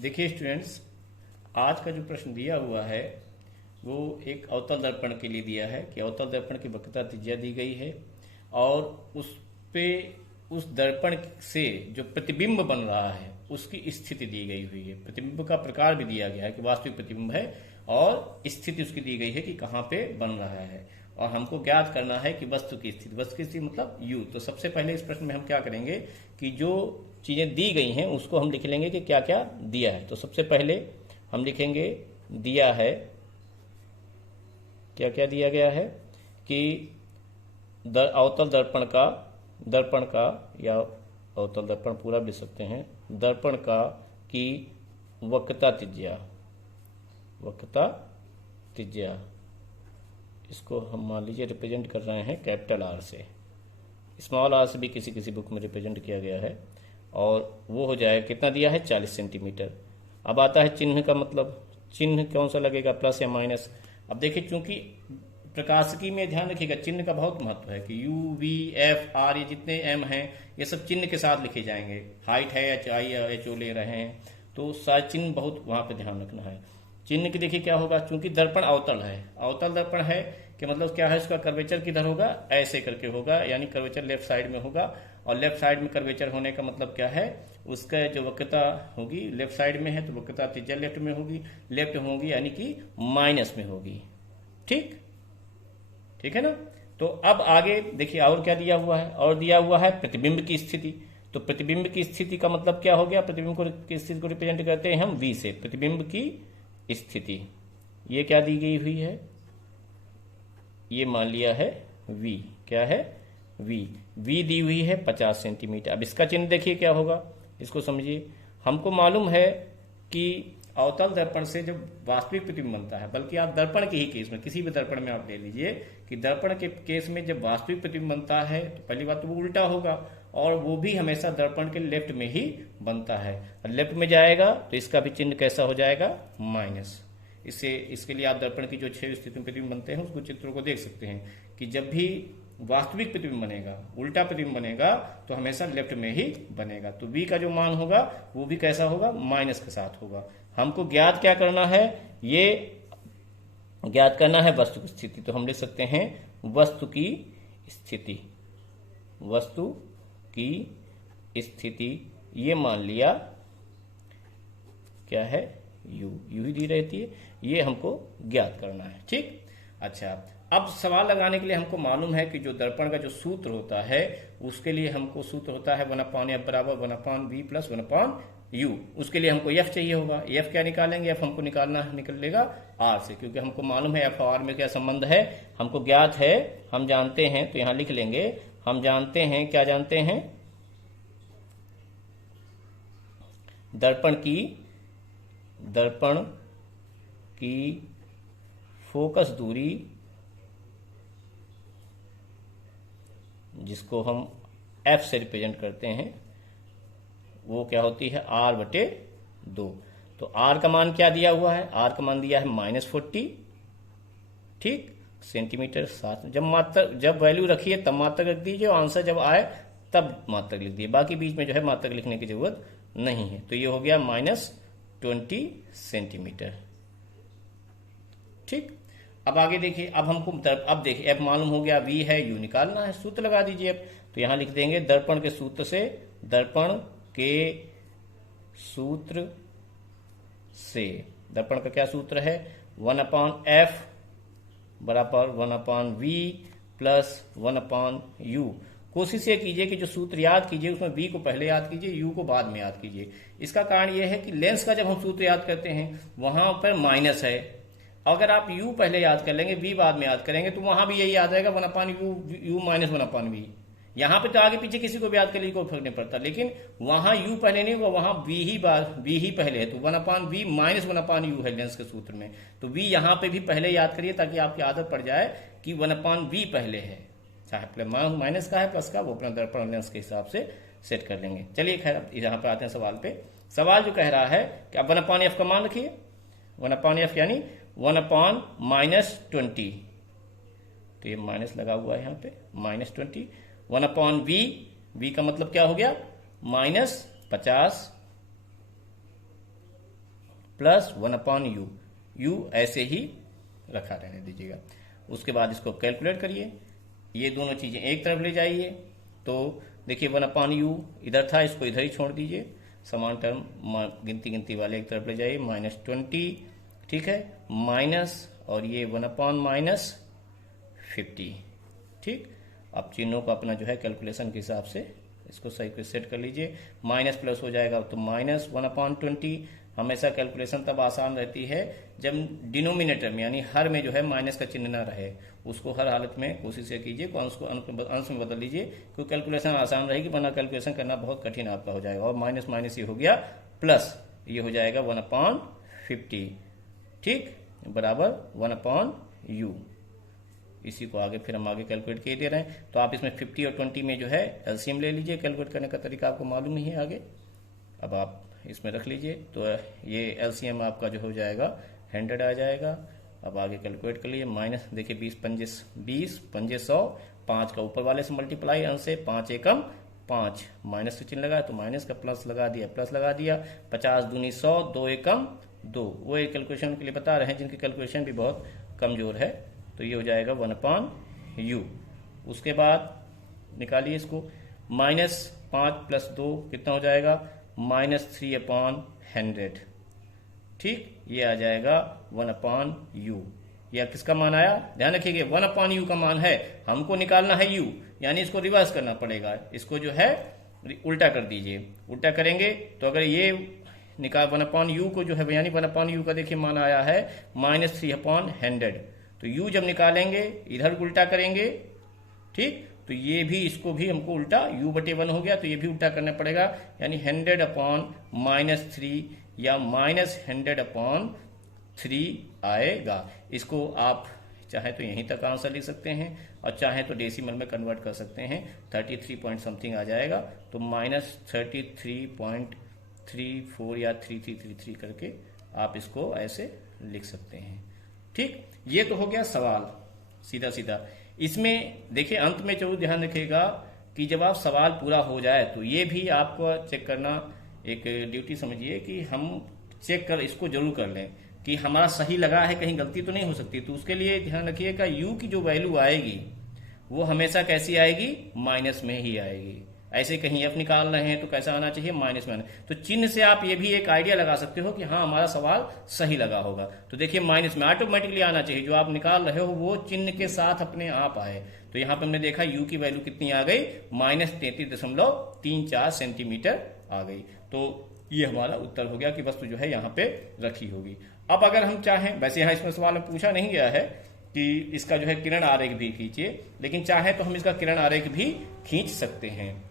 देखिए स्टूडेंट्स, आज का जो प्रश्न दिया हुआ है वो एक अवतल दर्पण के लिए दिया है कि अवतल दर्पण की वक्रता त्रिज्या दी गई है और उस पे उस दर्पण से जो प्रतिबिंब बन रहा है उसकी स्थिति दी गई हुई है। प्रतिबिंब का प्रकार भी दिया गया है कि वास्तविक प्रतिबिंब है और स्थिति उसकी दी गई है कि कहाँ पे बन रहा है और हमको ज्ञात करना है कि वस्तु की स्थिति। वस्तु की स्थिति मतलब यू। तो सबसे पहले इस प्रश्न में हम क्या करेंगे कि जो चीजें दी गई हैं उसको हम लिख लेंगे कि क्या क्या दिया है। तो सबसे पहले हम लिखेंगे दिया है, क्या क्या दिया गया है कि अवतल दर्पण का या अवतल दर्पण पूरा भी सकते हैं, दर्पण का की वक्रता त्रिज्या इसको हम मान लीजिए रिप्रेजेंट कर रहे हैं कैपिटल आर से। स्मॉल आर से भी किसी किसी बुक में रिप्रेजेंट किया गया है और वो हो जाएगा, कितना दिया है 40 सेंटीमीटर। अब आता है चिन्ह का मतलब, चिन्ह कौन सा लगेगा, प्लस या माइनस। अब देखिए चूंकि प्रकाशिकी में ध्यान रखिएगा चिन्ह का बहुत महत्व है कि यू वी एफ आर ये जितने एम हैं ये सब चिन्ह के साथ लिखे जाएंगे। हाइट है एच आई या एच ओ ले रहे हैं तो सारे चिन्ह बहुत वहां पे ध्यान रखना है। चिन्ह की देखिए क्या होगा, चूंकि दर्पण अवतल है, अवतल दर्पण है कि मतलब क्या है, उसका कर्वेचर किधर होगा, ऐसे करके होगा, यानी कर्वेचर लेफ्ट साइड में होगा। और लेफ्ट साइड में कर्वेचर होने का मतलब क्या है, उसका जो वक्रता होगी लेफ्ट साइड में है तो वक्रता त्रिज्या लेफ्ट में होगी, लेफ्ट में होगी यानी कि माइनस में होगी। ठीक है ना। तो अब आगे देखिए और क्या दिया हुआ है, और दिया हुआ है प्रतिबिंब की स्थिति। तो प्रतिबिंब की स्थिति का मतलब क्या हो गया, प्रतिबिंब की स्थिति को रिप्रेजेंट करते हैं हम वी से। प्रतिबिंब की स्थिति ये क्या दी गई हुई है, ये मान लिया है वी, क्या है वी दी हुई है 50 सेंटीमीटर। अब इसका चिन्ह देखिए क्या होगा, इसको समझिए। हमको मालूम है कि अवतल दर्पण से जब वास्तविक प्रतिबिंब बनता है, बल्कि आप दर्पण के ही केस में, किसी भी दर्पण में आप ले लीजिए कि दर्पण के केस में जब वास्तविक प्रतिबिंब बनता है तो पहली बात तो वो उल्टा होगा और वो भी हमेशा दर्पण के लेफ्ट में ही बनता है। लेफ्ट में जाएगा तो इसका भी चिन्ह कैसा हो जाएगा, माइनस। इसके लिए आप दर्पण की जो 6 स्थिति में प्रतिबिंब बनते हैं उसको चित्रों को देख सकते हैं कि जब भी वास्तविक प्रतिबिंब बनेगा, उल्टा प्रतिबिंब बनेगा तो हमेशा लेफ्ट में ही बनेगा। तो v का जो मान होगा वो भी कैसा होगा, माइनस के साथ होगा। हमको ज्ञात क्या करना है, ये ज्ञात करना है वस्तु की स्थिति। तो हम लिख सकते हैं वस्तु की स्थिति, ये मान लिया क्या है, यू ही दी रहती है, ये हमको ज्ञात करना है। ठीक, अच्छा। अब सवाल लगाने के लिए हमको मालूम है कि जो दर्पण का जो सूत्र होता है उसके लिए हमको सूत्र होता है 1/f बराबर 1/v प्लस 1/u। उसके लिए हमको f चाहिए होगा। f क्या निकालेंगे, f हमको निकलेगा r से, क्योंकि हमको मालूम है f और r में क्या संबंध है, हमको ज्ञात है, हम जानते हैं। तो यहां लिख लेंगे, हम जानते हैं, क्या जानते हैं, दर्पण की फोकस दूरी, जिसको हम f से रिप्रेजेंट करते हैं, वो क्या होती है r/2। तो r का मान क्या दिया हुआ है, r का मान दिया है -40, ठीक, सेंटीमीटर। साथ जब वैल्यू रखिए तब मात्रक रख दीजिए और आंसर जब आए तब मात्रक लिख दिए, बाकी बीच में जो है मात्रक लिखने की जरूरत नहीं है। तो ये हो गया -20 सेंटीमीटर। ठीक, अब आगे देखिए, अब देखिए f मालूम हो गया, v है, u निकालना है, सूत्र लगा दीजिए। अब तो यहां लिख देंगे दर्पण के सूत्र से दर्पण का क्या सूत्र है, 1/f बराबर 1/v प्लस 1/u। कोशिश ये कीजिए कि जो सूत्र याद कीजिए उसमें v को पहले याद कीजिए, u को बाद में याद कीजिए। इसका कारण यह है कि लेंस का जब हम सूत्र याद करते हैं वहां पर माइनस है, अगर आप u पहले याद कर लेंगे v बाद में याद करेंगे तो वहां भी यही याद आएगा 1/u माइनस 1/v। यहाँ पे तो आगे पीछे किसी को भी याद कर लीजिए, कोई फर्क नहीं पड़ता, लेकिन वहां u पहले नहीं होगा, वहां v ही पहले है। तो 1/v माइनस 1/u है लेंस के सूत्र में, तो v यहाँ पे भी पहले याद करिए ताकि आपकी आदत पड़ जाए कि 1/v पहले है, चाहे माइनस का है प्लस का, वो अपना दर्पण लेंस के हिसाब से सेट कर लेंगे। चलिए खैर यहाँ पे आते हैं सवाल पे। सवाल जो कह रहा है कि अब 1/f का मान रखिए, 1/f यानी 1/-20, तो ये माइनस लगा हुआ है यहाँ पे, -20। 1/v, v का मतलब क्या हो गया, -50 प्लस 1/u, u ऐसे ही रखा रहने दीजिएगा। उसके बाद इसको कैलकुलेट करिए, ये दोनों चीजें एक तरफ ले जाइए। तो देखिए 1/u इधर था, इसको इधर ही छोड़ दीजिए, समान टर्म गिनती वाले एक तरफ ले जाइए, -20, ठीक है, माइनस और ये 1/-50, ठीक। अब चिन्हों को अपना जो है कैलकुलेशन के हिसाब से इसको सही पे सेट कर लीजिए। माइनस प्लस हो जाएगा तो -1/20। हमेशा कैलकुलेशन तब आसान रहती है जब डिनोमिनेटर में यानी हर में जो है माइनस का चिन्ह ना रहे, उसको हर हालत में कोशिश कीजिए अंश को अंश में बदल लीजिए, क्योंकि कैलकुलेशन आसान रहेगी, वरना कैलकुलेशन करना बहुत कठिन आपका हो जाएगा। और माइनस माइनस ये हो गया प्लस, ये हो जाएगा 1/50, ठीक, बराबर 1/u। इसी को आगे फिर हम आगे कैलकुलेट किए दे रहे हैं। तो आप इसमें 50 और 20 में जो है एलसीएम ले लीजिए, कैलकुलेट करने का तरीका आपको मालूम नहीं है आगे, अब आप इसमें रख लीजिए। तो ये एलसीएम आपका जो हो जाएगा 100 आ जाएगा। अब आगे कैलकुलेट कर लीजिए, माइनस देखिए 20 पंजे 100, 5 का ऊपर वाले से मल्टीप्लाई, अंश से 5 एकम 5, माइनस का चिन्ह लगा तो माइनस का प्लस लगा दिया, 50 दूनी 100, 2 एकम 2। वो एक कैलकुलेशन के लिए बता रहे हैं जिनकी कैलकुलेशन भी बहुत कमजोर है। तो ये हो जाएगा 1/u। उसके बाद निकालिए इसको, -5 + 2 कितना हो जाएगा, -3/100, ठीक, ये आ जाएगा 1/u। यह किसका मान आया, ध्यान रखिएगा 1/u का मान है, हमको निकालना है u, यानी इसको रिवर्स करना पड़ेगा, इसको जो है उल्टा कर दीजिए। उल्टा करेंगे तो अगर ये निकाल 1/u को जो है यानी 1/u का देखिए मान आया है -3/100, तो u जब निकालेंगे इधर उल्टा करेंगे, ठीक, तो ये भी इसको भी हमको उल्टा u/1 हो गया, तो ये भी उल्टा करना पड़ेगा, यानी 100/-3 या -100/3 आएगा। इसको आप चाहे तो यहीं तक आंसर लिख सकते हैं और चाहे तो डेसिमल में कन्वर्ट कर सकते हैं, 33 पॉइंट समथिंग आ जाएगा। तो -33.34 या 3333 करके आप इसको ऐसे लिख सकते हैं, ठीक। ये तो हो गया सवाल सीधा सीधा। इसमें देखिए अंत में जरूर ध्यान रखिएगा कि जब आप सवाल पूरा हो जाए तो ये भी आपको चेक करना एक ड्यूटी समझिए कि हम चेक कर इसको जरूर कर लें कि हमारा सही लगा है, कहीं गलती तो नहीं हो सकती। तो उसके लिए ध्यान रखिएगा u की जो वैल्यू आएगी वो हमेशा कैसी आएगी, माइनस में ही आएगी। ऐसे कहीं f निकाल रहे हैं तो कैसा आना चाहिए, माइनस में आना। तो चिन्ह से आप ये भी एक आइडिया लगा सकते हो कि हाँ हमारा सवाल सही लगा होगा। तो देखिए माइनस में ऑटोमेटिकली आना चाहिए, जो आप निकाल रहे हो वो चिन्ह के साथ अपने आप आए। तो यहाँ पे हमने देखा u की वैल्यू कितनी आ गई, -33.34 सेंटीमीटर आ गई। तो ये हमारा उत्तर हो गया कि वस्तु जो है यहाँ पे रखी होगी। अब अगर हम चाहें, वैसे यहाँ इसमें सवाल में पूछा नहीं गया है कि इसका जो है किरण आरेख भी खींचिए, लेकिन चाहे तो हम इसका किरण आरेख भी खींच सकते हैं।